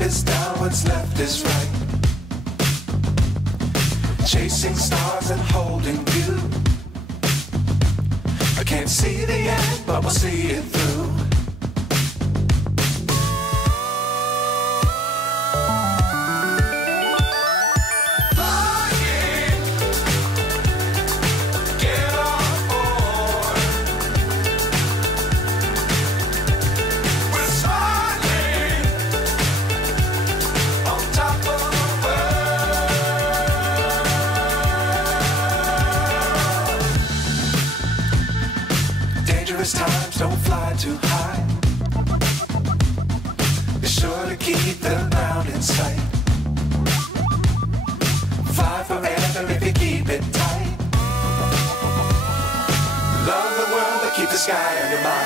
is down, what's left is right. Chasing stars and holding you. I can't see the end, but we'll see it through. Times don't fly too high. Be sure to keep the ground in sight. Fly forever if you keep it tight. Love the world, but keep the sky on your mind.